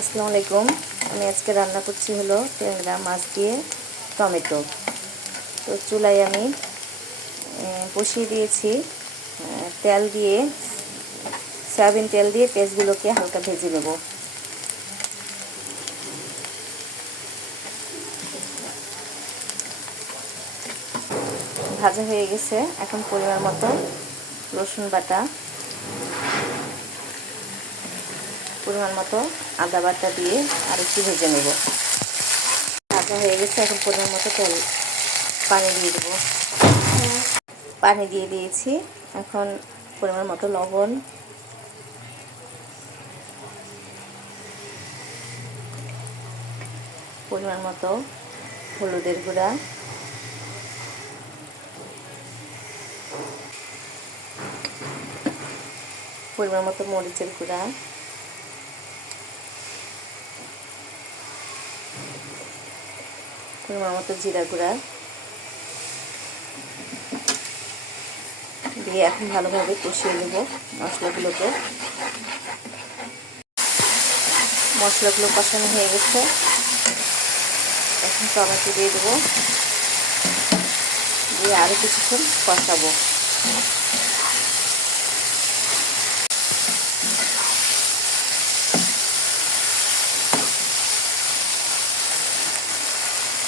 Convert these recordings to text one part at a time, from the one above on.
আসসালামু আলাইকুম। আমি আজকে রান্না করছি হলো ট্যাংরা মাছ দিয়ে টমেটো। তো চুলায় আমি বসিয়ে দিয়েছি তেল দিয়ে, সয়াবিন তেল দিয়ে পেঁয়াজগুলোকে হালকা ভেজে নেব। ভাজা হয়ে গেছে। এখন পরিমাণ মতো রসুন বাটা, পরিমাণ মতো আদা বাটা দিয়ে আর একটু ভেজে নেব। ভাজা হয়ে গেছে। এখন পরিমাণ মতো পানি দিয়ে দেবো। পানি দিয়ে দিয়েছি। এখন পরিমাণ মতো লবণ, পরিমাণ মতো হলুদের গুঁড়া, পরিমাণ মতো মরিচের গুঁড়া, পরিমাণ মতো জিরা গুঁড়া দিয়ে এখন ভালোভাবে কষিয়ে নেব মশলাগুলোকে। মশলাগুলো কষানো হয়ে গেছে। এখন টমেটো দিয়ে দেবো, দিয়ে আরও কিছুক্ষণ কষাবো।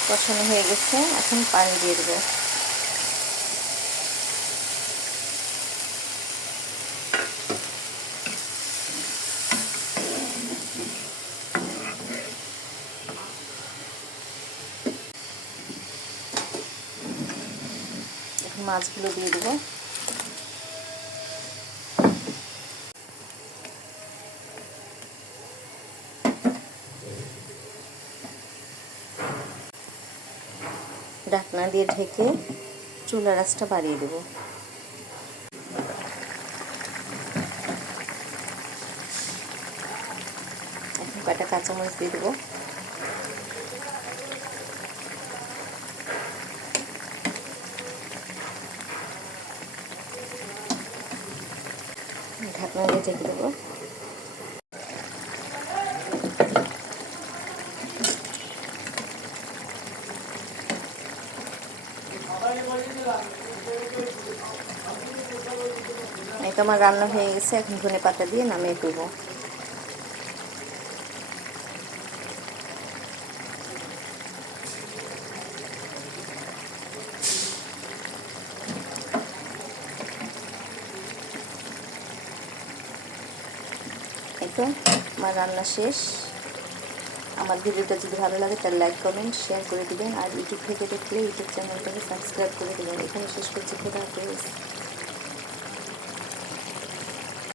কষানো হয়ে গেছে। এখন পানি দিয়ে দেবো। এখন মাছগুলো দিয়ে দেবো। ঢাকনা দিয়ে ঢেকে চুলার আঁচটা বাড়িয়ে দেবো। এখন কয়টা কাঁচামরিচ দিয়ে দেবো। ঢাকনা দিয়ে ঢেকে দেবো। এই তো আমার রান্না হয়ে গেছে। এখন ধনেপাতা দিয়ে নামিয়ে দেবো। এই তো আমার রান্না শেষ। আমার ভিডিওটা যদি ভালো লাগে তাহলে লাইক, কমেন্ট, শেয়ার করে দেবেন। আর ইউটিউব থেকে দেখলে ইউটিউব চ্যানেলটাকে সাবস্ক্রাইব করে দেবেন। এখানে শেষ করছি। খোদা হাফেজ।